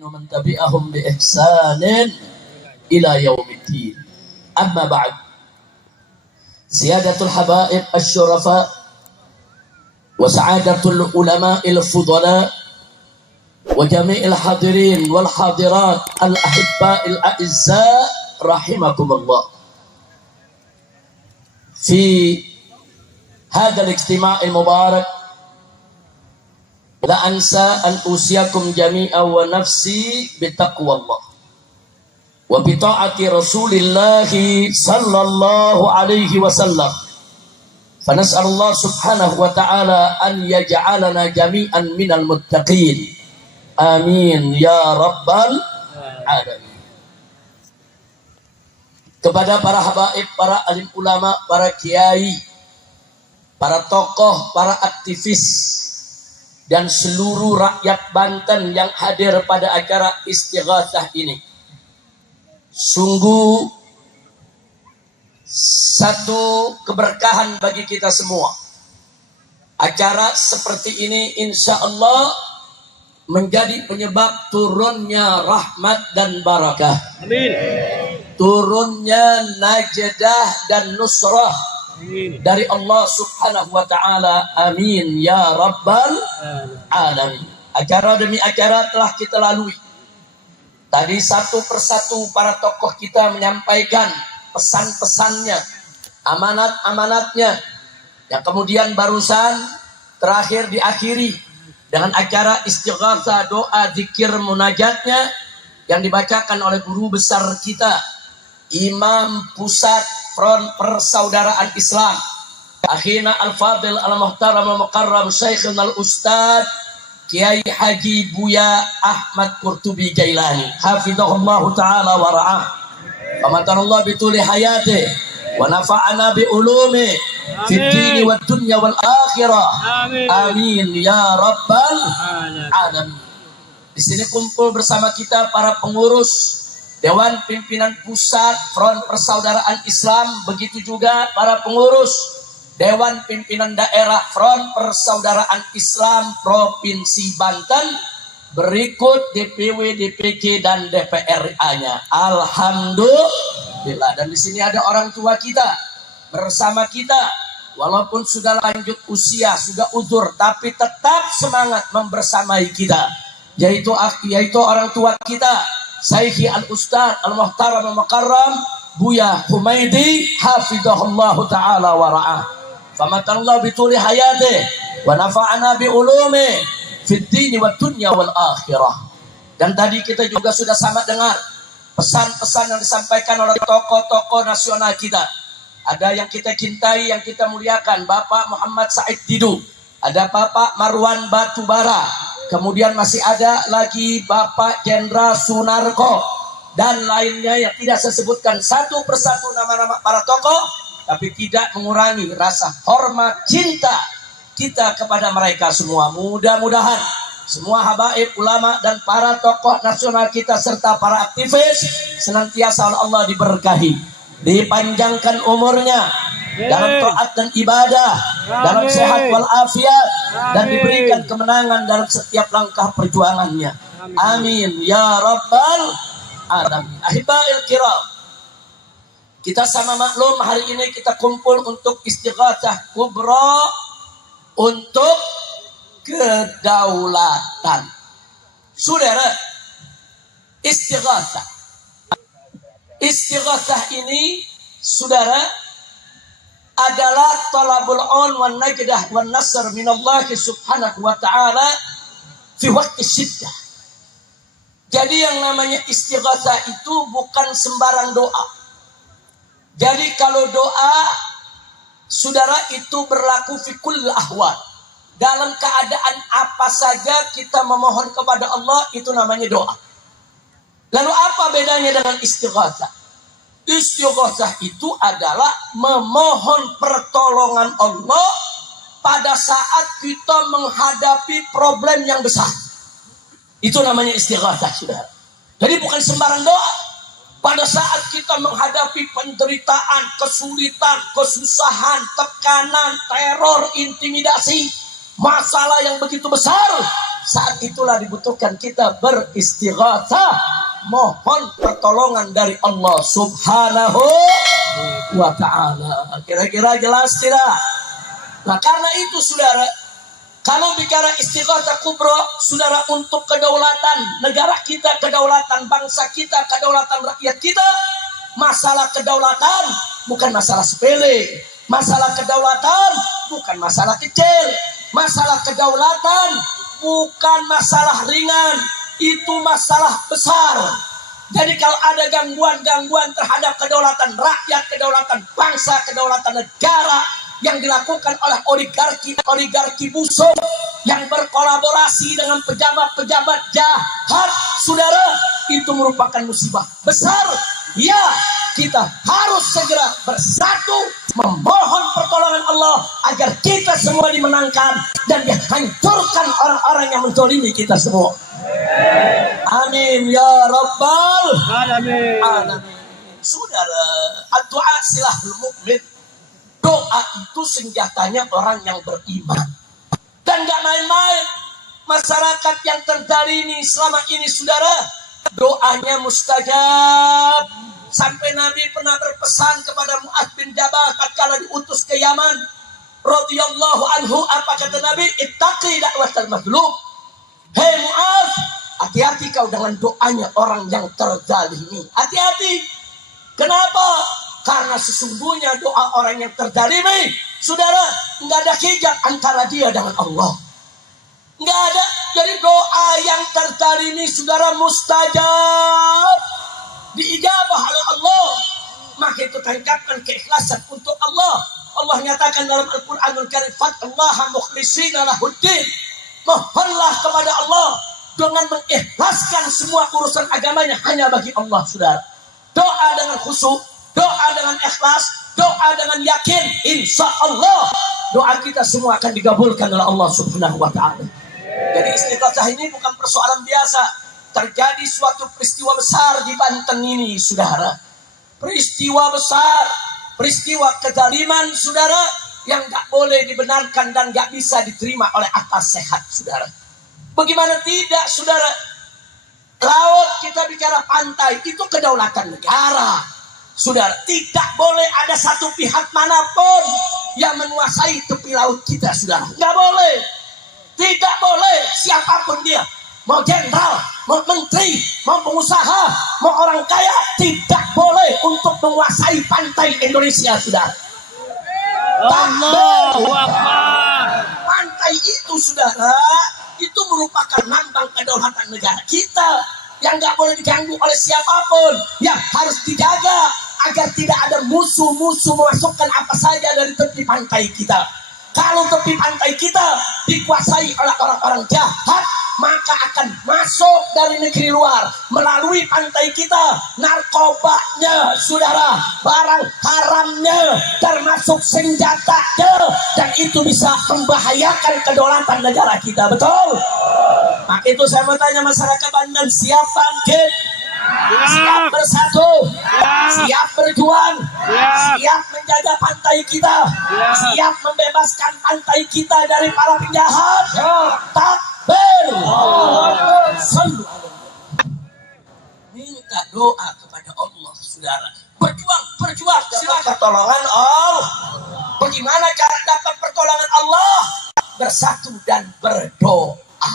ومن تبعهم بإحسان إلى يوم الدين. أما بعد، سيادة الحبائب الشرفاء وسعادة العلماء الفضلاء وجميع الحاضرين والحاضرات الأحباء الأعزاء رحمكم الله. في هذا الاجتماع المبارك لا أنسى أن أوصيكم جميعا ونفسي بتقوى الله وبطاعة رسول الله صلى الله عليه وسلم. فنسأل الله سبحانه وتعالى أن يجعلنا جميعا من المتقين. آمين يا rabbal alamin. Kepada para habaib, para alim ulama, para kiai, para tokoh, para aktivis, dan seluruh rakyat Banten yang hadir pada acara istighatsah ini, sungguh satu keberkahan bagi kita semua. Acara seperti ini insya Allah menjadi penyebab turunnya rahmat dan barakah. Amin. Turunnya najdah dan nusrah dari Allah subhanahu wa ta'ala. Amin ya rabbal alamin. Acara demi acara telah kita lalui. Tadi satu persatu para tokoh kita menyampaikan pesan-pesannya, amanat-amanatnya, yang kemudian barusan terakhir diakhiri dengan acara istighatsah, doa, zikir, munajatnya yang dibacakan oleh guru besar kita, Imam Pusat Front Persaudaraan Islam, Akhina Al-Fadil Al-Muhtaram Al-Mukarram Syekhuna Al-Ustad Kiai Haji Buya Ahmad Qurtubi Jailani, hafizahullahu ta'ala wa ra'ah, wa matanallahu bituli hayati wa nafa'ana bi ulumi fid dini wad dunya wal akhirah. Amin ya rabbal alamin. Di sini kumpul bersama kita para pengurus Dewan Pimpinan Pusat Front Persaudaraan Islam, begitu juga para pengurus Dewan Pimpinan Daerah Front Persaudaraan Islam Provinsi Banten, berikut DPW, DPC dan DPRA-nya. Alhamdulillah. Dan di sini ada orang tua kita bersama kita, walaupun sudah lanjut usia, sudah uzur, tapi tetap semangat membersamai kita, yaitu orang tua kita, Syekhi Al-Ustad Al-Muhtaram Al-Mukarram Buya Humaidi, hafizahullahu ta'ala wa ra'ah, famatanallahu bituli hayati wa nafa'ana bi ulumi fid dini wad dunya wal akhirah. Dan tadi kita juga sudah sama dengar pesan-pesan yang disampaikan oleh tokoh-tokoh nasional kita. Ada yang kita cintai, yang kita muliakan, Bapak Muhammad Said Didu, ada Bapak Marwan Batubara, kemudian masih ada lagi Bapak Jenderal Sunarko, dan lainnya yang tidak saya sebutkan satu persatu nama-nama para tokoh, tapi tidak mengurangi rasa hormat cinta kita kepada mereka semua. Mudah-mudahan semua habaib, ulama, dan para tokoh nasional kita serta para aktivis senantiasa oleh Allah diberkahi, dipanjangkan umurnya dalam taat dan ibadah, dalam sehat walafiat, dan diberikan kemenangan dalam setiap langkah perjuangannya. Amin ya rabbal alamin. Ahibail kiram, kita sama maklum hari ini kita kumpul untuk istighatsah kubra untuk kedaulatan. Saudara, istighatsah ini, saudara, adalah talabul aun wan najdah wan nasr minallah subhanahu wa ta'ala fi waqti syiddah. Jadi yang namanya istighatsah itu bukan sembarang doa. Jadi kalau doa, saudara, itu berlaku fi kull ahwal. Dalam keadaan apa saja kita memohon kepada Allah, itu namanya doa. Lalu apa bedanya dengan istighatsah? Istighatsah itu adalah memohon pertolongan Allah pada saat kita menghadapi problem yang besar. Itu namanya istighatsah, saudara. Jadi bukan sembarang doa. Pada saat kita menghadapi penderitaan, kesulitan, kesusahan, tekanan, teror, intimidasi, masalah yang begitu besar, saat itulah dibutuhkan kita beristighatsah, mohon pertolongan dari Allah Subhanahu wa ta'ala. Kira-kira jelas tidak? Nah, karena itu saudara, kalau bicara istighatsah kubra, saudara, untuk kedaulatan negara kita, kedaulatan bangsa kita, kedaulatan rakyat kita, masalah kedaulatan bukan masalah sepele. Masalah kedaulatan bukan masalah kecil. Masalah kedaulatan bukan masalah ringan. Itu masalah besar. Jadi kalau ada gangguan-gangguan terhadap kedaulatan rakyat, kedaulatan bangsa, kedaulatan negara yang dilakukan oleh oligarki busuk yang berkolaborasi dengan pejabat-pejabat jahat, saudara, itu merupakan musibah besar. Ya, kita harus segera bersatu memohon pertolongan Allah agar kita semua dimenangkan dan dihancurkan orang-orang yang menzalimi kita semua. Amin ya rabbal alamin. Saudara, doa silahul mukmin. Doa itu senjatanya orang yang beriman. Dan gak main-main. Masyarakat yang terzalimi selama ini, saudara, doanya mustajab. Sampai Nabi pernah berpesan kepada Mu'adz bin Jabal tatkala diutus ke Yaman radhiyallahu anhu, apa kata Nabi? Ittaqi da'watal mazlum. Hei Mu'adz, hati-hati kau dengan doanya orang yang terzalimi. Hati-hati. Kenapa? Karena sesungguhnya doa orang yang terzalimi, saudara, nggak ada hijab antara dia dengan Allah. Nggak ada. Jadi doa yang terzalimi, saudara, mustajab, diijabah oleh Allah. Maka itu tingkatkan keikhlasan untuk Allah. Allah nyatakan dalam Al-Quranul Karim, "Fattallaha mukhlishina lahuddin." Mohonlah kepada Allah dengan mengikhlaskan semua urusan agamanya hanya bagi Allah, saudara. Doa dengan khusyuk, doa dengan ikhlas, doa dengan yakin, insya Allah doa kita semua akan dikabulkan oleh Allah Subhanahu wa ta'ala. Jadi istighatsah ini bukan persoalan biasa. Terjadi suatu peristiwa besar di Banten ini, saudara. Peristiwa besar, peristiwa kezaliman, saudara, yang gak boleh dibenarkan dan gak bisa diterima oleh akal sehat, saudara. Bagaimana tidak, saudara? Laut, kita bicara pantai, itu kedaulatan negara, saudara. Tidak boleh ada satu pihak manapun yang menguasai tepi laut kita, saudara. Nggak boleh. Tidak boleh siapapun dia. Mau jenderal, mau menteri, mau pengusaha, mau orang kaya, tidak boleh untuk menguasai pantai Indonesia, saudara. Allahu Akbar. Pantai itu, saudara, itu merupakan lambang kedaulatan negara kita yang nggak boleh diganggu oleh siapapun, yang harus dijaga agar tidak ada musuh-musuh memasukkan apa saja dari tepi pantai kita. Kalau tepi pantai kita dikuasai oleh orang-orang jahat, maka akan masuk dari negeri luar melalui pantai kita narkobanya, saudara, barang haramnya, termasuk senjatanya, dan itu bisa membahayakan kedaulatan negara kita. Betul? Maka itu saya mau tanya masyarakat Banten, siap bangkit? Siap bersatu, siap berjuang, siap menjaga pantai kita, siap membebaskan pantai kita dari para penjahat. Takbir. Minta doa kepada Allah, saudara. Berjuang, silakan pertolongan Allah. Bagaimana cara dapat pertolongan Allah? Bersatu dan berdoa.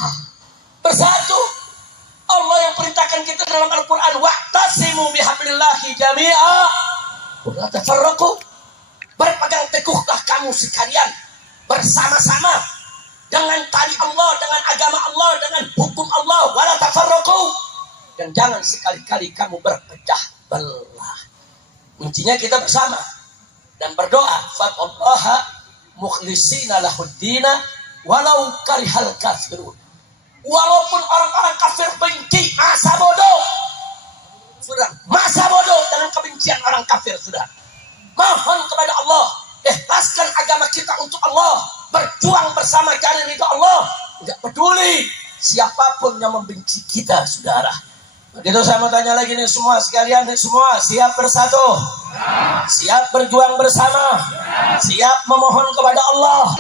Bersatu. Allah yang perintahkan kita dalam Al-Quran, wa'tasimu bihablillahi jami'a wa la tafarraqu. Berpegang teguhlah kamu sekalian bersama-sama dengan tali Allah, dengan agama Allah, dengan hukum Allah, wa la tafarraqu. Dan jangan sekali-kali kamu berpecah belah. Kuncinya kita bersama dan berdoa, fattallaha mukhlishina lahuddina walau karihal kafirun. Walaupun orang-orang kafir benci, masa bodoh, sudah, masa bodoh dengan kebencian orang kafir, sudah. Mohon kepada Allah, ikhlaskan agama kita untuk Allah, berjuang bersama cari ridha Allah. Tidak peduli siapapun yang membenci kita, saudara. Begitu saya mau tanya lagi nih semua sekalian, nih semua siap bersatu, siap berjuang bersama, siap memohon kepada Allah.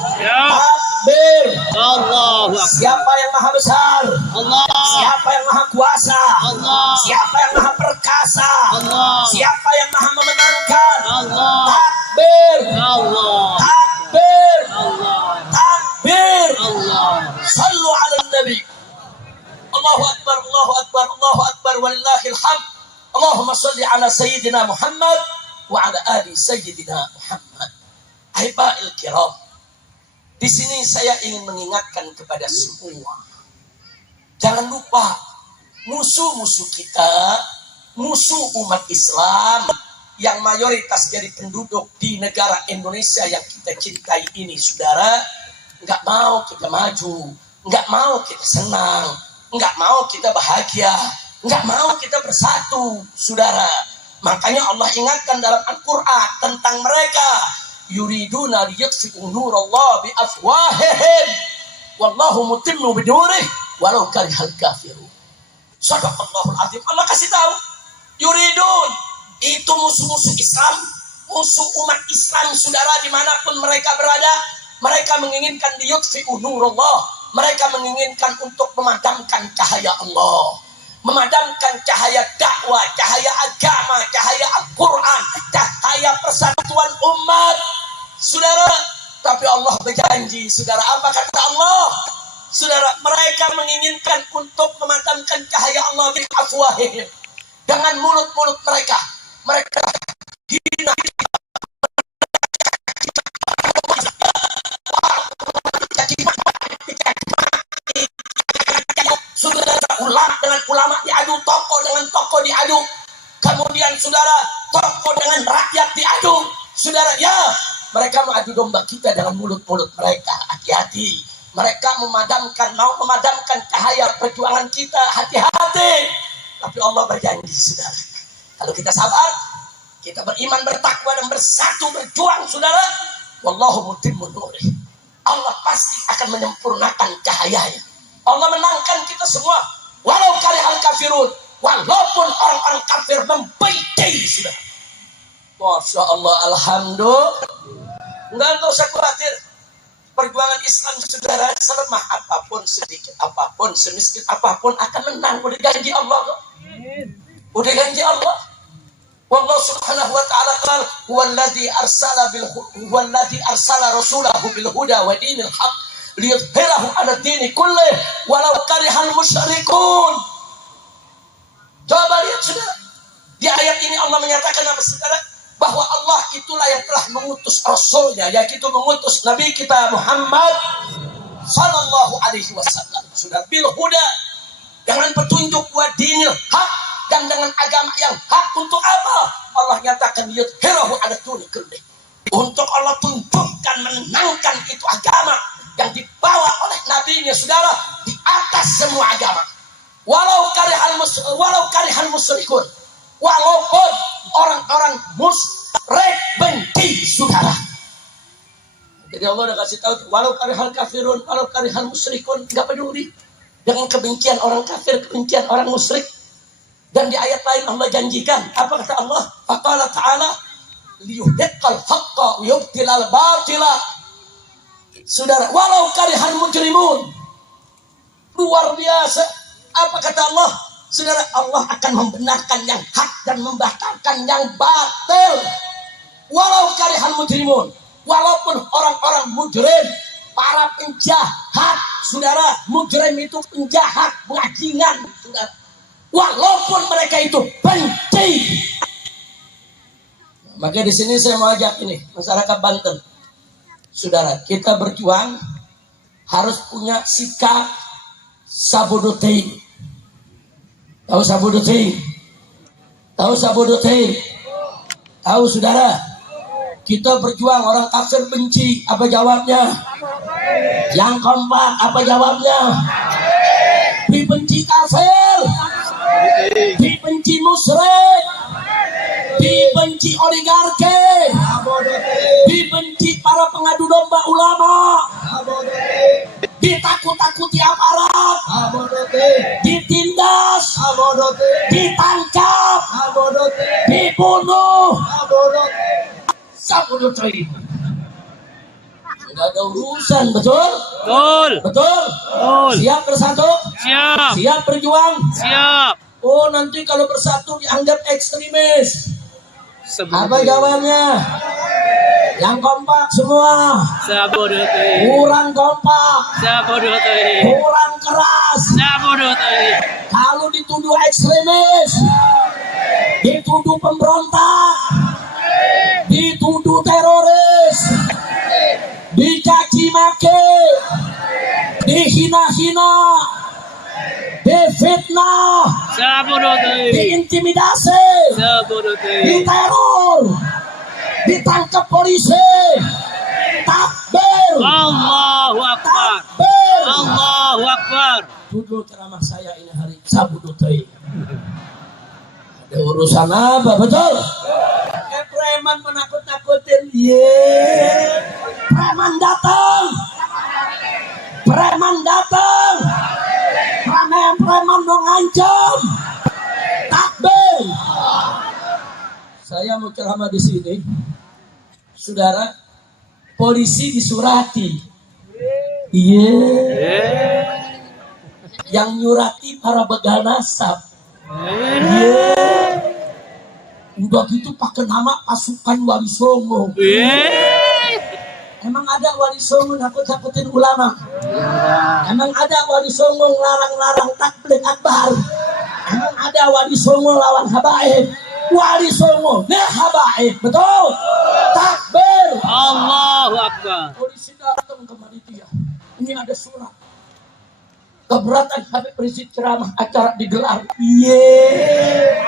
Takbir. Allahu Akbar. Siapa yang maha besar? Allah. Siapa yang maha kuasa? Allah. Siapa yang maha perkasa? Allah. Siapa yang maha memenangkan? Allah. Takbir. Allah. Takbir. Allah. Takbir. Allah. Sallu ala nabi. Allahu akbar, Allahu akbar, Allahu akbar, walillahil hamd. Allahumma salli ala sayyidina Muhammad wa ala ali sayyidina Muhammad. Ahibail kiram. Di sini saya ingin mengingatkan kepada semua. Jangan lupa musuh-musuh kita, musuh umat Islam yang mayoritas jadi penduduk di negara Indonesia yang kita cintai ini, saudara, nggak mau kita maju, nggak mau kita senang, nggak mau kita bahagia, nggak mau kita bersatu, saudara. Makanya Allah ingatkan dalam Al-Quran tentang mereka. Yuriduna liyutfi'u nurallah bi afwahihim wallahu mutimmu binurih walau karihal kafirun. Shadaqallahul azim. Allah kasih tahu, yuridun itu musuh-musuh Islam, musuh umat Islam, saudara, dimanapun mereka berada, mereka menginginkan liyutfi'u nurallah, mereka menginginkan untuk memadamkan cahaya Allah, memadamkan cahaya dakwah, cahaya agama, cahaya Al-Quran, cahaya persatuan umat, saudara. Tapi Allah berjanji, saudara, apa kata Allah? Saudara, mereka menginginkan untuk memadamkan cahaya Allah bil afwahihim, dengan mulut-mulut mereka. Mereka hina, saudara, ulama dengan ulama diadu, tokoh dengan tokoh diadu, kemudian saudara, tokoh dengan rakyat diadu, saudara. Ya, mereka mengadu domba kita dengan mulut-mulut mereka. Hati-hati, mereka mau memadamkan cahaya perjuangan kita. Hati-hati. Tapi Allah berjanji, saudara, kalau kita sabar, kita beriman, bertakwa, dan bersatu berjuang, saudara, wallahu mutimmu nurih, Allah pasti akan menyempurnakan cahayanya. Allah menangkan kita semua, walau karihal kafirun, walaupun orang-orang kafir membenci, saudara. Masya Allah, alhamdulillah. Enggak usah khawatir. Perjuangan Islam, saudara, selemah apapun, sedikit apapun, semiskin apapun, akan menang. Udah janji Allah. Udah janji Allah. Wallahu subhanahu wa ta'ala qala huwallazi arsala rasulahu bil huda wa dinil haq liyudhhirahu 'ala dini kullih walau karihal musyrikun. Coba lihat, saudara. Di ayat ini Allah menyatakan apa, saudara? Bahwa Allah itulah yang telah mengutus Rasulnya, yaitu mengutus Nabi kita Muhammad sallallahu alaihi wasallam, sudah bil huda, dengan petunjuk, wa dinil haq, dan dengan agama yang hak. Untuk apa? Allah nyatakan yudhhirahu 'ala dini kullih, untuk Allah tunjukkan, menangkan itu agama yang dibawa oleh nabinya, saudara, di atas semua agama. Walau karihal musyrikun, walaupun orang-orang musyrik benci, saudara. Jadi Allah udah kasih tahu, walau karihal kafirun, walau karihal musyrikun, nggak peduli dengan kebencian orang kafir, kebencian orang musyrik. Dan di ayat lain Allah janjikan, apa kata Allah? Faqala ta'ala liyuhiqqal haqqa wa yubtilal batila. Saudara, walau karihal mujrimun. Luar biasa. Apa kata Allah? Saudara, Allah akan membenarkan yang hak dan membatalkan yang batil. Walau karihal mujrimun, walaupun orang-orang mujrim, para penjahat, saudara, mujrim itu penjahat, bajingan, saudara, walaupun mereka itu benci. Maka di sini saya mau ajak ini masyarakat Banten, saudara, kita berjuang harus punya sikap sabudutin. Tahu sabudutin? Tahu sabudutin? Tahu, saudara? Kita berjuang, orang kafir benci, apa jawabnya? Yang kompak, apa jawabnya? Dibenci kafir, dibenci musyrik, dibenci oligarki, dibenci para pengadu domba ulama, ditakut-takuti aparat, ditindas, ditangkap, dibunuh. Gak ada urusan, betul? Betul. Betul? Betul. Siap bersatu? Siap. Siap berjuang? Siap. Oh, nanti kalau bersatu dianggap ekstremis. Apa jawabannya? Yang kompak semua. Sabodoh teh. Kurang kompak. Sabodoh teh. Kurang keras. Sabodoh teh. Kalau dituduh ekstremis, dituduh pemberontak, dituduh teroris, dicaci maki, dihina-hina, difitnah, Sabodoh teh. diintimidasi, Sabodoh teh. diteror, ditangkap polisi. Takbir, Allahu Akbar. takbir. Allahu Akbar. Judul ceramah saya ini hari Sabtu teh. Ada urusan apa, betul? Preman menakut-nakutin. Preman datang. Preman datang. Preman mengancam. Takbir. Saya mau ceramah di sini. Saudara, polisi disurati. Yang nyurati para begal nasab. Udah gitu pakai nama pasukan Wali Songo. Emang ada Wali Songo nakut-nakutin ulama? Emang ada Wali Songo ngelarang-larang takbir akbar? Emang ada Wali Songo lawan habaib? Wali Songo habaib, betul? Takbir. Allahu Akbar. Polisi datang ke panitia. Ini ada surat. Keberatan Habib Rizik ceramah acara digelar. Panik.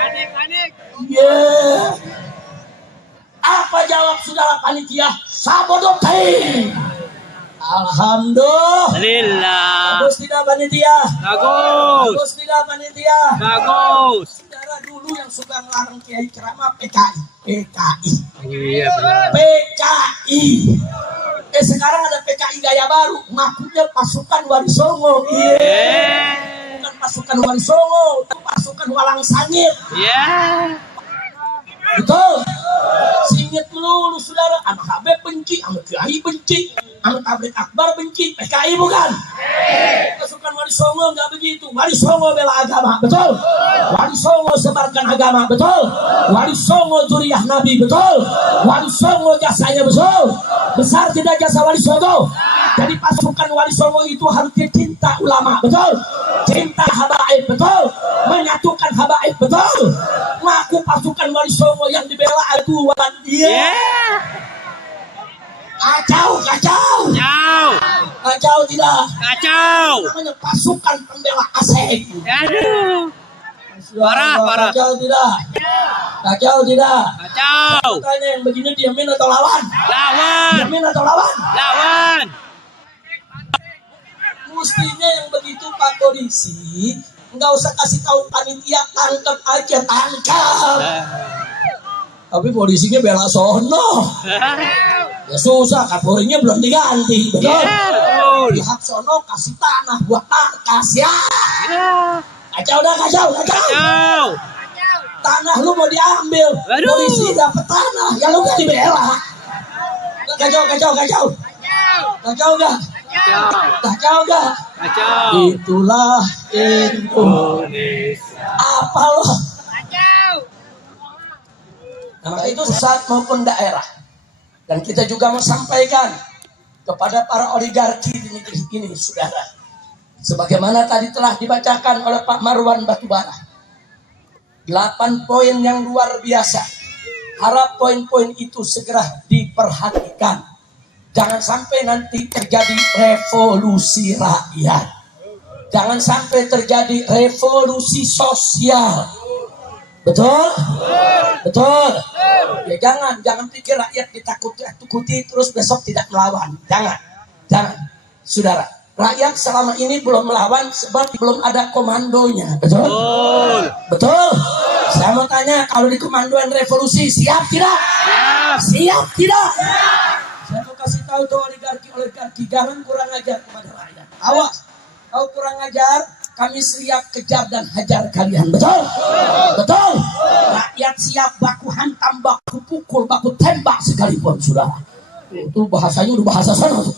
Apa jawab saudara panitia? Sabodoh teh. Alhamdulillah. Bagus tidak panitia? Bagus. Bagus tidak panitia? Bagus. Saudara dulu yang suka ngelarang kiai ceramah PKI. Iya benar. PKI. Sekarang ada PKI gaya baru, ngakunya pasukan Wali Songo. Bukan pasukan Wali Songo, itu pasukan Walang Sangit. Betul. Singit dulu saudara, sama Habib benci, sama Kiai benci, sama Tabligh Akbar benci. PKI bukan? Pasukan Wali Songo nggak begitu. Wali Songo bela agama, betul? Wali Songo sebarkan agama, betul? Wali Songo zuriyah Nabi, betul? Wali Songo jasanya betul. Besar tidak jasa Wali Songo? Jadi pasukan Wali Songo itu harus cinta ulama, betul? Cinta habaib, betul? Menyatukan habaib, betul? Ngaku pasukan Wali Songo yang dibela aguan. Kacau tidak? Kacau. Namanya pasukan pembela asing. Aduh. Parah. Kacau tidak? Kacau. Tanya yang begini diamin atau lawan? Diamin atau lawan? Lawan. Mestinya yang begitu Pak Polisi nggak usah kasih tahu panitia, tangkap aja, tangkap. Tapi polisinya bela sono. Ya susah, Kapolrinya belum diganti, betul? Pihak sono kasih tanah buat markas ya. Kacau. Tanah lu mau diambil, polisi dapat tanah, ya lu gak dibela. Kacau gak? Itulah Indonesia. Apa loh? Nah, itu pusat maupun daerah. Dan kita juga mau sampaikan kepada para oligarki di negeri ini, saudara. Sebagaimana tadi telah dibacakan oleh Pak Marwan Batubara. 8 poin yang luar biasa. Harap poin-poin itu segera diperhatikan. Jangan sampai nanti terjadi revolusi rakyat. Jangan sampai terjadi revolusi sosial. Betul? Ya jangan pikir rakyat ditakuti terus besok tidak melawan. Jangan. Saudara, rakyat selama ini belum melawan sebab belum ada komandonya. Betul? Saya mau tanya, kalau di komandoan revolusi siap tidak? Siap tidak? Saya mau kasih tahu tuh oligarki, jangan kurang ajar kepada rakyat. Awas, kau kurang ajar, kami siap kejar dan hajar kalian. Betul? Rakyat siap baku hantam, baku pukul, baku tembak sekalipun, saudara. Itu bahasanya udah bahasa sana tuh.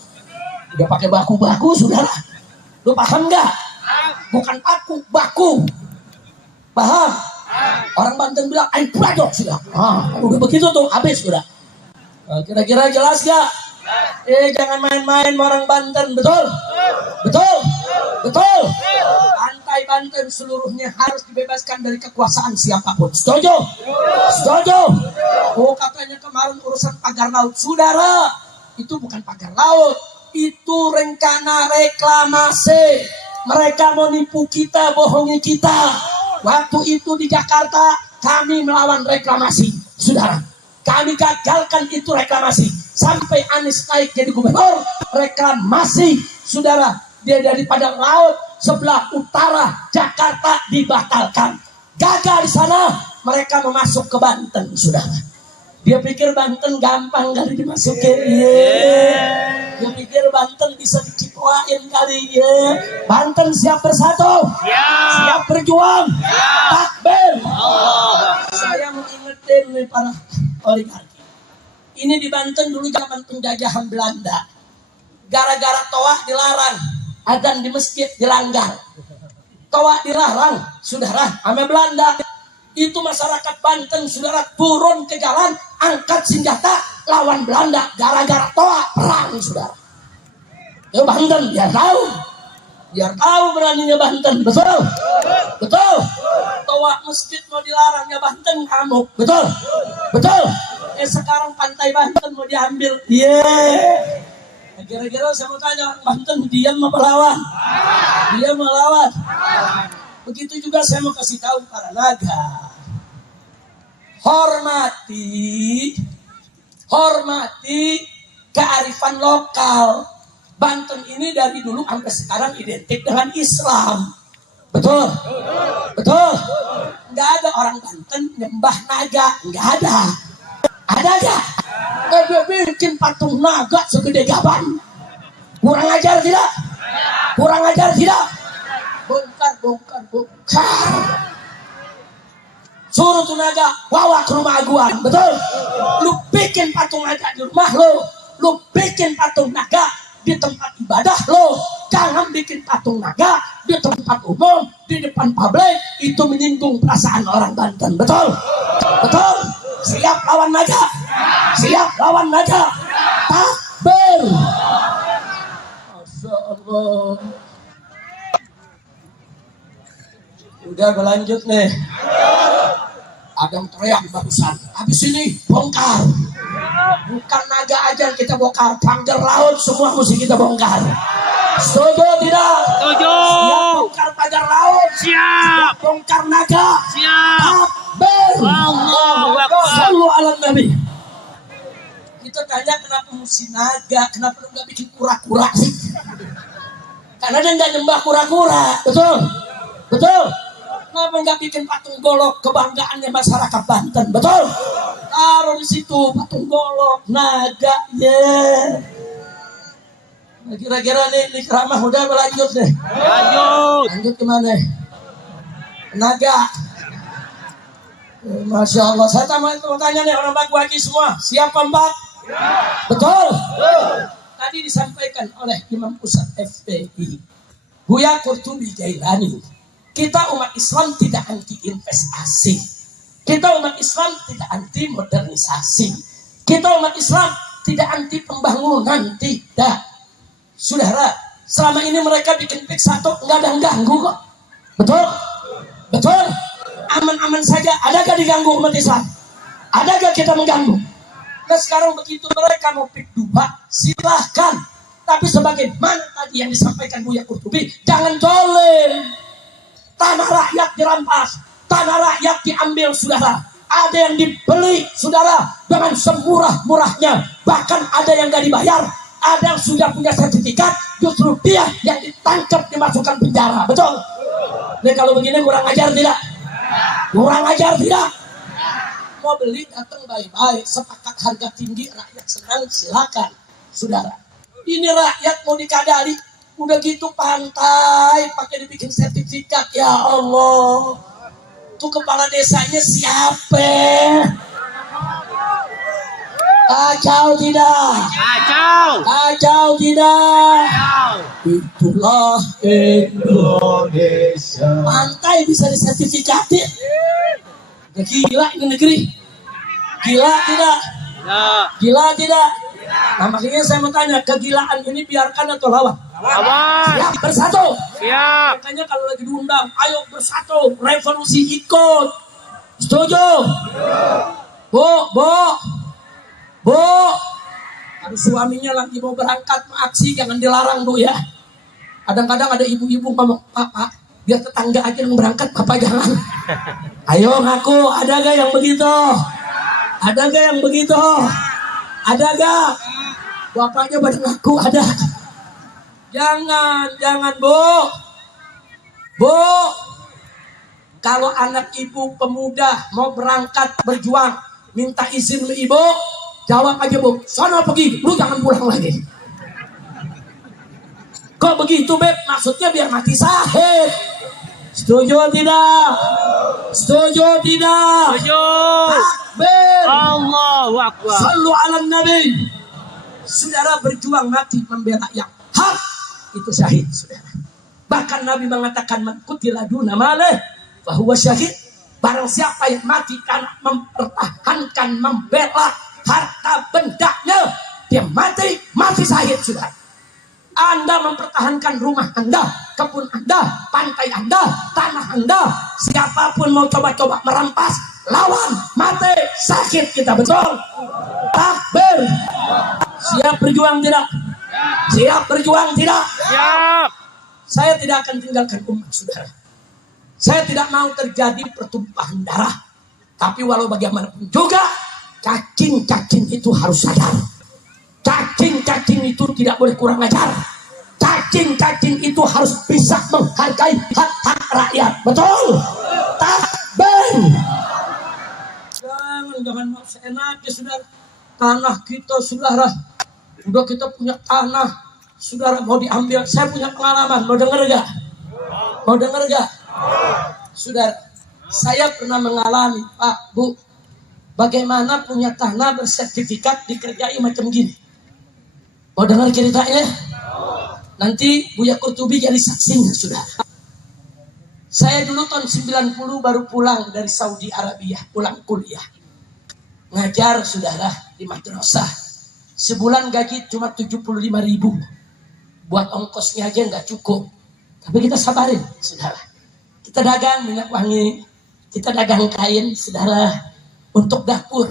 Udah pakai baku-baku, saudara. Lu paham nggak? Bukan aku, baku. Paham? Orang Banten bilang, ayo pelajar sudah. Udah begitu tuh, habis sudah. Kira-kira jelas gak? Jangan main-main orang Banten, betul? Betul? Betul? Pantai Banten seluruhnya harus dibebaskan dari kekuasaan siapapun. Setuju? Setuju? Oh, katanya kemarin urusan pagar laut. Saudara, itu bukan pagar laut. Itu rencana reklamasi. Mereka mau nipu kita, bohongi kita. Waktu itu di Jakarta kami melawan reklamasi, saudara. Kami gagalkan itu reklamasi. Sampai Anies naik jadi gubernur, reklamasi, saudara. Dia dari padang laut sebelah utara Jakarta dibatalkan. Gagal di sana, mereka mau masuk ke Banten, saudara. Dia pikir Banten gampang kali dimasukin. Dia pikir Banten bisa dicipoain kali. Banten siap bersatu, siap berjuang, takbir. Saya mau ingetin nih para oligarki. Ini di Banten dulu zaman penjajahan Belanda. Gara-gara toa dilarang, adzan di masjid dilanggar. Toa dilarang, saudara, sama Belanda. Itu masyarakat Banten, saudara, turun ke jalan, angkat senjata, lawan Belanda. Gara-gara toa, perang, saudara. Ya Banten, biar tahu. Biar tahu beraninya Banten, betul? Betul? Toa masjid mau dilarang, ya Banten kamu, betul? Betul? Sekarang pantai Banten mau diambil. Kira-kira saya mau tanya, Banten diam apa lawan? Diam apa lawan? Begitu juga saya mau kasih tahu para naga. Hormati kearifan lokal. Banten ini dari dulu sampai sekarang identik dengan Islam. Betul? Betul? Nggak ada orang Banten nyembah naga. Nggak ada. Ada nggak? Dia bikin patung naga segede gaban. Kurang ajar tidak? Kurang ajar tidak? Bongkar. Suruh tuh naga bawa ke rumah aguan, betul? Lu bikin patung naga di rumah lo, lu bikin patung naga di tempat ibadah lo. Jangan bikin patung naga di tempat umum, di depan publik. Itu menyinggung perasaan orang Banten, betul? Betul? Siap lawan naga? Siap lawan naga? Takbir! Masya Allah. Udah berlanjut nih. Ada yang teriak barusan. Habis ini bongkar. Bukan naga aja yang kita bongkar, pagar laut semua mesti kita bongkar. Setuju tidak? Setuju. Siap bongkar pagar laut. Siap. Bongkar naga. Siap. Takbir. Allahu Akbar. Sallu ala Nabi. Kita tanya kenapa mesti naga, kenapa lu nggak bikin kura-kura sih? Karena dia nggak nyembah kura-kura, betul? Betul? Kenapa nggak bikin patung golok kebanggaannya masyarakat Banten, betul? Taruh di situ patung golok, naga, Nah, kira-kira nih ceramah udah berlanjut deh. Lanjut kemana? Naga. Masya Allah. Saya mau tanya nih orang bagi semua, siapa Mbak? Betul? Tadi disampaikan oleh Imam Pusat FPI, Buya Qurtubi Jailani. Kita umat Islam tidak anti investasi. Kita umat Islam tidak anti modernisasi. Kita umat Islam tidak anti pembangunan, tidak. Saudara, selama ini mereka bikin PIK 1 nggak ada yang ganggu kok. Betul? Betul? Aman-aman saja. Adakah diganggu umat Islam? Adakah kita mengganggu? Nah sekarang begitu mereka mau PIK 2, silahkan. Tapi sebagaimana tadi yang disampaikan Buya Qurtubi, jangan zolim. Tanah rakyat dirampas, tanah rakyat diambil, saudara. Ada yang dibeli, saudara, dengan semurah-murahnya. Bahkan ada yang nggak dibayar, ada yang sudah punya sertifikat, justru dia yang ditangkap, dimasukkan penjara. Betul? Nah kalau begini kurang ajar tidak? Kurang ajar tidak? Mau beli datang baik-baik, sepakat harga tinggi, rakyat senang, silakan, saudara. Ini rakyat mau dikadali. Udah gitu pantai pakai dibikin sertifikat, ya Allah. Tuh kepala desanya siapa? Kacau tidak? Kacau. Kacau tidak? Kacau. Itulah Indonesia. Pantai bisa disertifikati. Gila ini negeri. Gila tidak? Ya. Gila tidak? Nah makanya saya mau tanya, kegilaan ini biarkan atau lawan? Lawan. Siap bersatu. Siap. Makanya kalau lagi diundang, ayo bersatu, revolusi ikut. Setuju? Bu. Kalau suaminya lagi mau berangkat aksi, jangan dilarang bu ya. Kadang-kadang ada ibu-ibu ngomong, Pak, biar tetangga aja yang berangkat, Bapak jangan. Ayo ngaku, ada gak yang begitu? Ada gak yang begitu? Ada gak? Bapaknya pada ngaku ada. Jangan bu. Bu, kalau anak ibu pemuda mau berangkat berjuang, minta izin ke ibu, jawab aja bu, sono pergi, lu jangan pulang lagi. Kok begitu beb? Maksudnya biar mati syahid. Setuju tidak? Setuju tidak? Setuju. Takbir. Allahu Akbar. Sallu ala Nabi. Saudara berjuang mati membela yang hak, itu syahid saudara. Bahkan Nabi mengatakan man qutila duna malih fahuwa syahid. Barang siapa yang mati karena mempertahankan, membela harta bendanya, dia mati syahid saudara. Anda mempertahankan rumah Anda, kebun Anda, pantai Anda, tanah Anda. Siapapun mau coba-coba merampas, lawan, mati, sakit kita, betul? Takbir. Siap berjuang tidak? Siap berjuang tidak? Siap. Saya tidak akan tinggalkan umat saudara. Saya tidak mau terjadi pertumpahan darah. Tapi walau bagaimanapun juga, cacing-cacing itu harus sadar. Cacing-cacing itu tidak boleh kurang ajar. Cacing-cacing itu harus bisa menghargai hak-hak rakyat. Betul? Takbir. Jangan mau seenaknya saudara. Tanah kita saudara. Udah kita punya tanah. Saudara mau diambil. Saya punya pengalaman. Mau denger gak? Mau denger gak? Saudara, saya pernah mengalami, Pak, Bu, bagaimana punya tanah bersertifikat dikerjai macam gini. Mau dengar ceritanya? Nanti Buya Kurtubi jadi saksinya, saudara. Saya dulu tahun 90 baru pulang dari Saudi Arabia, pulang kuliah. Ngajar, saudara, di madrasah. Sebulan gaji cuma 75.000. Buat ongkosnya aja nggak cukup. Tapi kita sabarin, saudara. Kita dagang minyak wangi, kita dagang kain, saudara, untuk dapur,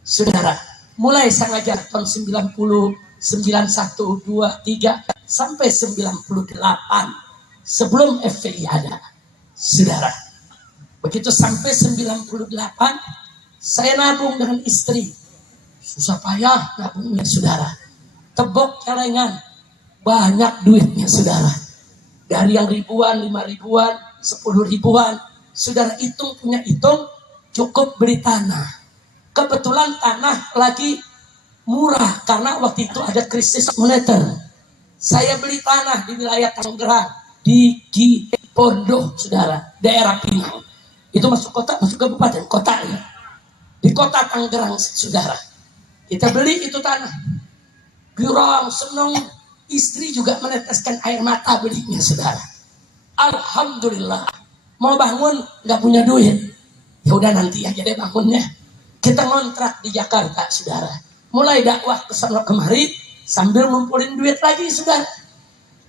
saudara. Mulai saya ngajar tahun 90, 91, 2, 3 sampai 98 sebelum FPI ada, saudara. Begitu sampai 98 saya nabung dengan istri, susah payah nabungnya saudara. Tebok celengan, banyak duitnya saudara. Dari yang ribuan, 5 ribuan, 10 ribuan, saudara hitung punya hitung, cukup beli tanah. Kebetulan tanah lagi murah karena waktu itu ada krisis moneter. Saya beli tanah di wilayah Tangerang, di Cipondoh, saudara, daerah Pinang. Itu masuk kota, masuk kabupaten, kota ya. Di kota Tangerang, saudara. Kita beli itu tanah. Girang, senang, istri juga meneteskan air mata belinya, saudara. Alhamdulillah. Mau bangun nggak punya duit. Ya udah nanti aja deh bangunnya. Kita ngontrak di Jakarta, saudara. Mulai dakwah ke sana kemari sambil ngumpulin duit lagi, saudara.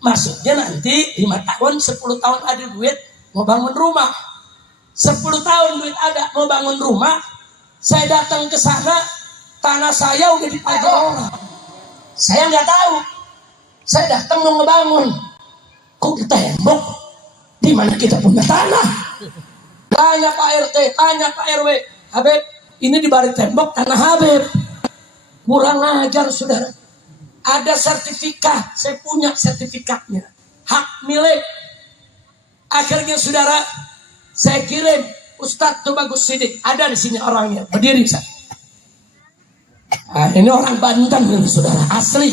Maksudnya nanti 5 tahun, 10 tahun ada duit mau bangun rumah. 10 tahun duit ada mau bangun rumah. Saya datang ke sana, tanah saya udah dipakai orang. Saya nggak tahu. Saya datang mau ngebangun. Kok ditembok? Di mana kita punya tanah? Tanya Pak RT, tanya Pak RW. Habib, ini di balik tembok tanah Habib. Kurang ajar, saudara. Ada sertifikat, saya punya sertifikatnya. Hak milik. Akhirnya, saudara, saya kirim Ustadz Tubagus Sidik. Ada di sini orangnya, berdiri, Ustaz. Nah, ini orang Banten, saudara, asli.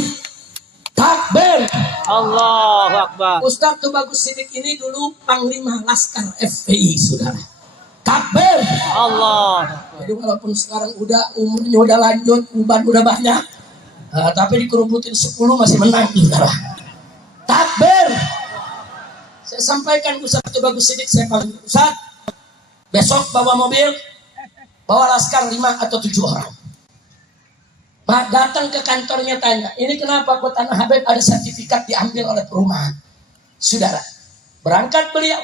Takbir. Allahu Akbar. Ustadz Tubagus Sidik ini dulu Panglima Laskar FPI, saudara. Takbir. Allah. Jadi walaupun sekarang umurnya udah lanjut, uban udah banyak, tapi dikerubutin 10 masih menang saudara. Takbir. Saya sampaikan Ustaz Bagus Sidik, saya panggil Ustaz, besok bawa mobil, bawa laskar 5 atau 7 orang. Pak datang ke kantornya tanya, ini kenapa kok Tanah Habib ada sertifikat diambil oleh perumahan? Saudara, berangkat beliau,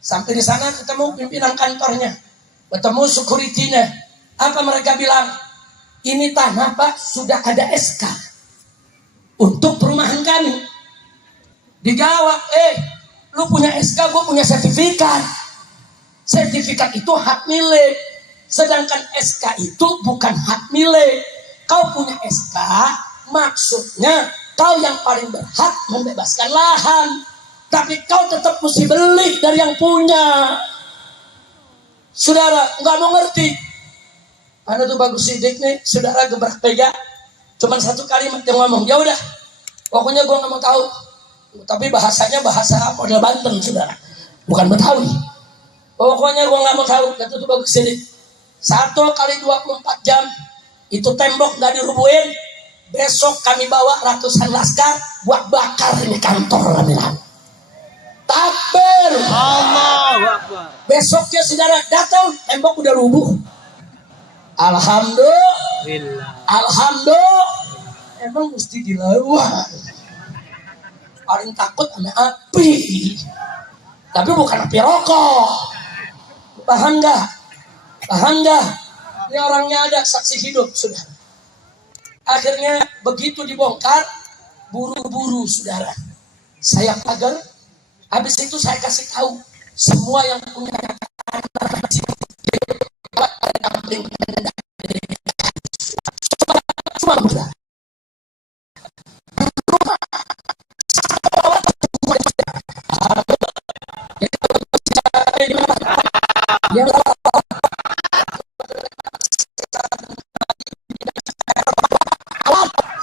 sampai di sana ketemu pimpinan kantornya, ketemu security-nya. Apa mereka bilang? Ini tanah Pak sudah ada SK untuk perumahan kami. Dijawab, lu punya SK, gue punya sertifikat. Sertifikat itu hak milik, sedangkan SK itu bukan hak milik. Kau punya SK, maksudnya kau yang paling berhak membebaskan lahan. Tapi kau tetap mesti beli dari yang punya. Saudara, nggak mau ngerti. Ada tuh Bagus Sidik nih, saudara gebrak pega. Cuman satu kalimat yang ngomong, ya udah, pokoknya gue nggak mau tahu. Tapi bahasanya bahasa model Banten, saudara, bukan Betawi. Pokoknya gue nggak mau tahu. Kata tuh Bagus Sidik, 1 kali 24 jam. Itu tembok gak dirubuhin. Besok kami bawa ratusan laskar buat bakar ini kantor laminan. Takbir. Allahu Akbar. Besoknya saudara datang, tembok udah rubuh. Alhamdulillah. Alhamdulillah. Emang mesti dilawan. Paling takut sama api, tapi bukan api rokok. Paham gak? Paham gak? Ini orangnya ada saksi hidup, saudara. Akhirnya begitu dibongkar, buru-buru, saudara. Saya pagar, habis itu saya kasih tahu semua yang punya cuma mudah.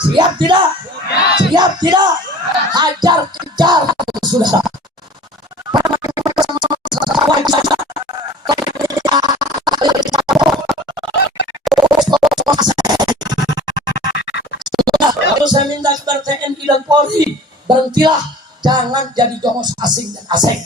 Siap tidak? Siap tidak? Hajar kejar, saudara. Lalu saya minta kepada TNI dan Polri, berhentilah, jangan jadi jongos asing dan asing.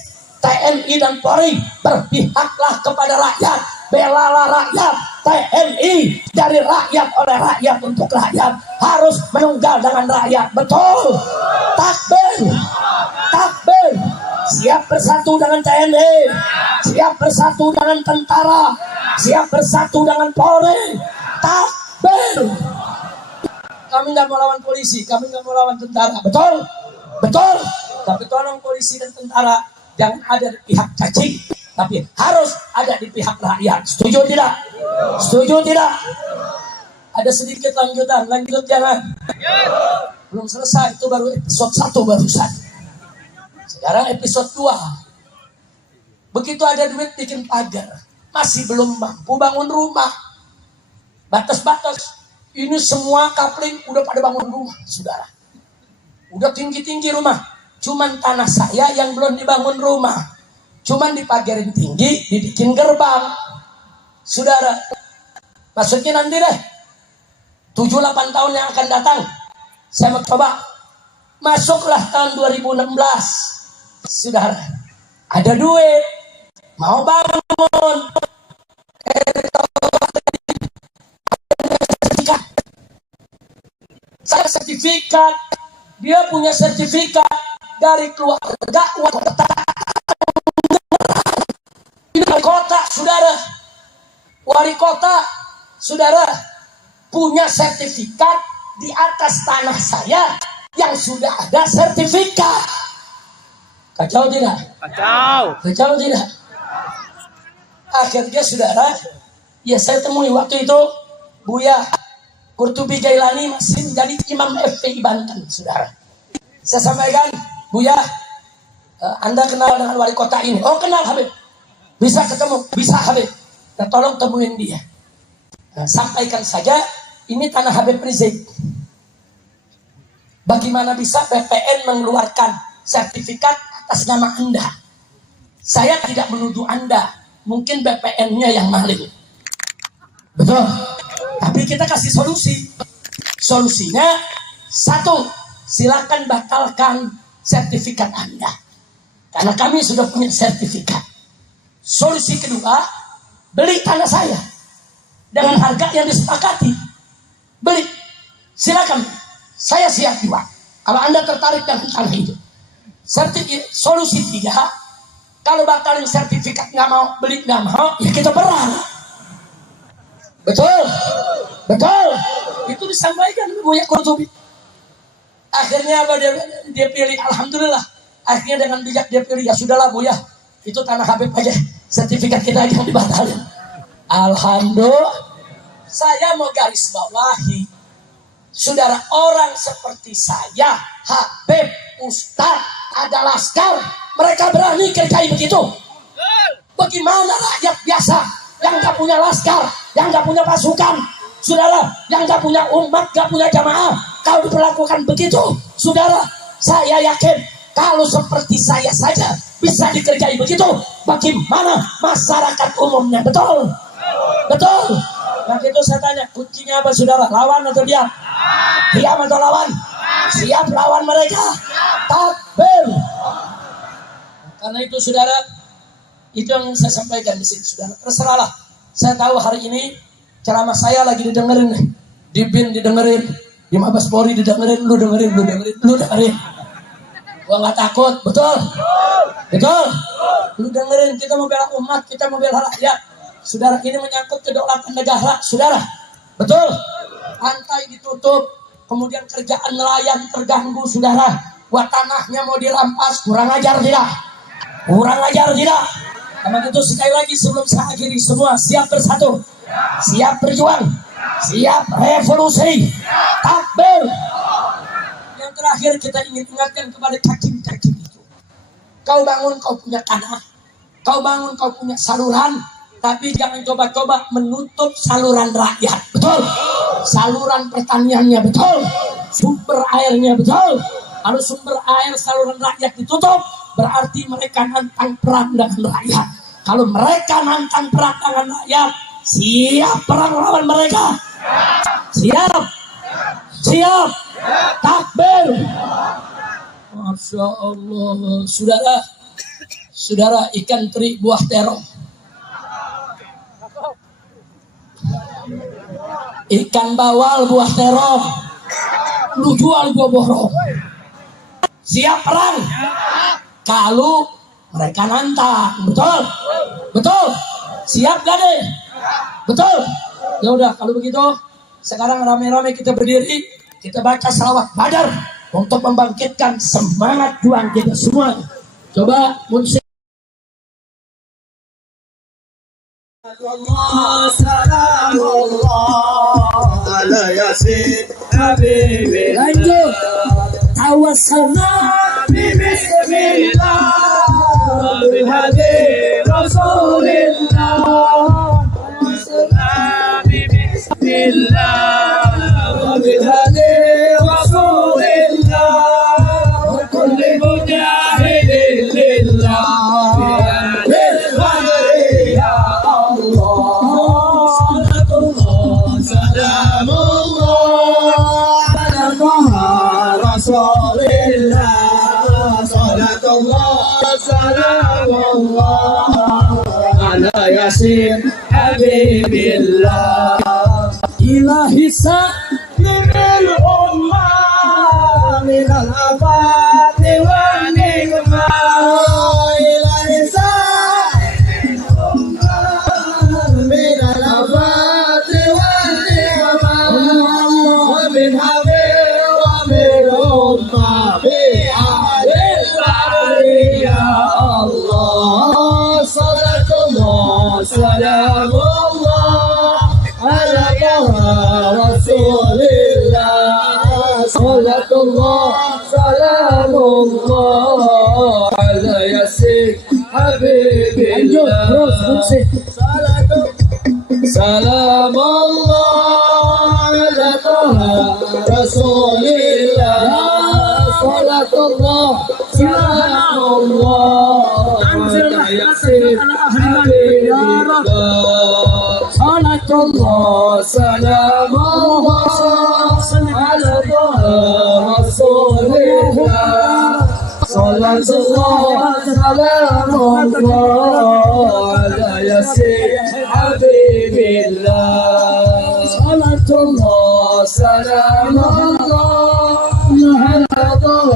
TNI dan Polri, berpihaklah kepada rakyat, belalah rakyat. TNI dari rakyat, oleh rakyat, untuk rakyat, harus menunggal dengan rakyat. Betul? Takbir. Takbir. Siap bersatu dengan TNI, siap bersatu dengan tentara, siap bersatu dengan Polri. Takbir. Kami nggak mau lawan polisi, kami nggak mau lawan tentara. Betul? Betul. Tapi tolong polisi dan tentara jangan ada di pihak cacing, tapi harus ada di pihak rakyat. Setuju tidak? Setuju tidak? Ada sedikit lanjutan, lanjut jangan. Belum selesai, itu baru episode 1 barusan. Sekarang episode 2. Begitu ada duit bikin pagar, masih belum mampu bangun rumah. Batas-batas. Ini semua kapling udah pada bangun rumah, saudara. Udah tinggi-tinggi rumah. Cuman tanah saya yang belum dibangun rumah. Cuman dipagarin tinggi, dibikin gerbang. Saudara, maksudnya nanti deh 7-8 tahun yang akan datang, saya mau coba. Masuklah tahun 2016. Saudara, ada duit, mau bangun. Saya sertifikat, dia punya sertifikat dari keluarga wali kota, saudara. Wali kota, saudara, punya sertifikat di atas tanah saya yang sudah ada sertifikat. Kacau tidak? Kacau. Kacau tidak? Akhirnya saudara, ya saya temui waktu itu Buya Qurtubi Gailani masih menjadi Imam FPI Banten, saudara. Saya sampaikan, Buya, Anda kenal dengan wali kota ini? Oh kenal Habib. Bisa ketemu? Bisa Habib. Nah, tolong temuin dia. Nah, sampaikan saja, ini tanah Habib Rizik. Bagaimana bisa BPN mengeluarkan sertifikat atas nama Anda? Saya tidak menuduh Anda, mungkin BPN-nya yang maling. Betul. Tapi kita kasih solusi. Solusinya satu, silakan batalkan sertifikat Anda. Karena kami sudah punya sertifikat. Solusi kedua, beli tanah saya dengan harga yang disepakati. Beli, silakan. Saya siap jual. Kalau Anda tertarik dengan tanah itu. Solusi tiga, kalau batalin sertifikat nggak mau, beli nggak mau, ya kita perang. Betul, betul. Itu disampaikan Buya Qurtubi. Akhirnya apa dia pilih? Alhamdulillah. Akhirnya dengan bijak dia pilih. Ya sudahlah Buya, itu tanah Habib aja. Sertifikat kita aja yang dibatalin. Alhamdulillah. Saya mau garis bawahi, saudara, orang seperti saya, Habib, Ustaz, ada laskar, mereka berani kerjain begitu. Bagaimana rakyat biasa yang gak punya laskar, yang gak punya pasukan, saudara, yang gak punya umat, gak punya jamaah, kalau diperlakukan begitu, saudara, saya yakin kalau seperti saya saja bisa dikerjai begitu, bagaimana masyarakat umumnya? Betul, betul. Nah itu saya tanya, kuncinya apa saudara? Lawan atau diam? Diam atau lawan? Siap lawan mereka? Takbir. Karena itu saudara, itu yang saya sampaikan di sini saudara. Terserahlah. Saya tahu hari ini ceramah saya lagi didengerin nih. Di BIN didengerin, di Mabes Polri didengerin, lu dengerin. Gua nggak takut, betul? Betul? Lu dengerin, kita mau bela umat, kita mau bela rakyat. Saudara, ini menyangkut kedaulatan negara, saudara. Betul? Pantai ditutup, kemudian kerjaan nelayan terganggu, saudara. Buat tanahnya mau dirampas, kurang ajar tidak? Kurang ajar tidak? Karena itu sekali lagi sebelum saya akhiri, semua siap bersatu, siap berjuang, siap revolusi, takbir. Yang terakhir kita ingin ingatkan kepada cacing-cacing itu. Kau bangun, kau punya tanah. Kau bangun, kau punya saluran. Tapi jangan coba-coba menutup saluran rakyat, betul? Saluran pertaniannya, betul? Sumber airnya, betul? Kalau sumber air saluran rakyat ditutup, berarti mereka nantang perang dengan rakyat. Kalau mereka nantang perang dengan rakyat, siap perang lawan mereka? Siap? Siap? Takbir! Masya Allah, saudara, ikan teri buah terong. Ikan bawal buah terong, lu jual gua borong. Siap perang kalau mereka nantang, betul? Betul? Siap gak deh? Betul? Ya udah, kalau begitu sekarang rame-rame kita berdiri, kita baca salawat Badar untuk membangkitkan semangat juang kita semua. Coba musik. Allah salamullah ala yasin habibi. Lanjut. Tawassalna bismillah bihadi rasulillah. Tawassalna bismillah bihadi rasulillah. Wa kulli mujahidin lillah. Yasin Habibillah ilahi sa'limil ummah minal afati wa nikmah. Ilahi sa'limil ummah minal afati wa nikmah. Wa min habib wa min ummah bi adil ya Allah. Salam Allah ala Rasulillah. Salatullah salamullah ala yasin habibillah. Salamullah ala Rasulillah. Salatullah salamullah على ياسين حبيب الله صلاة الله سلام الله على طه رسول الله صلاة الله سلام الله على ياسين حبيب الله صلاة الله سلام الله على طه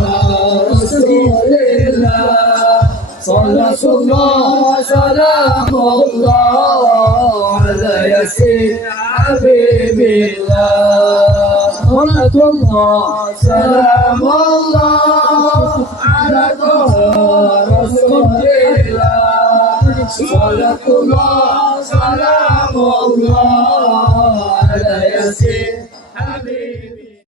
رسول الله صلاة الله سلام الله على ياسين حبيب الله صلاة الله سلام الله على طه رسول الله صلاة الله سلام الله على ياسين حبيب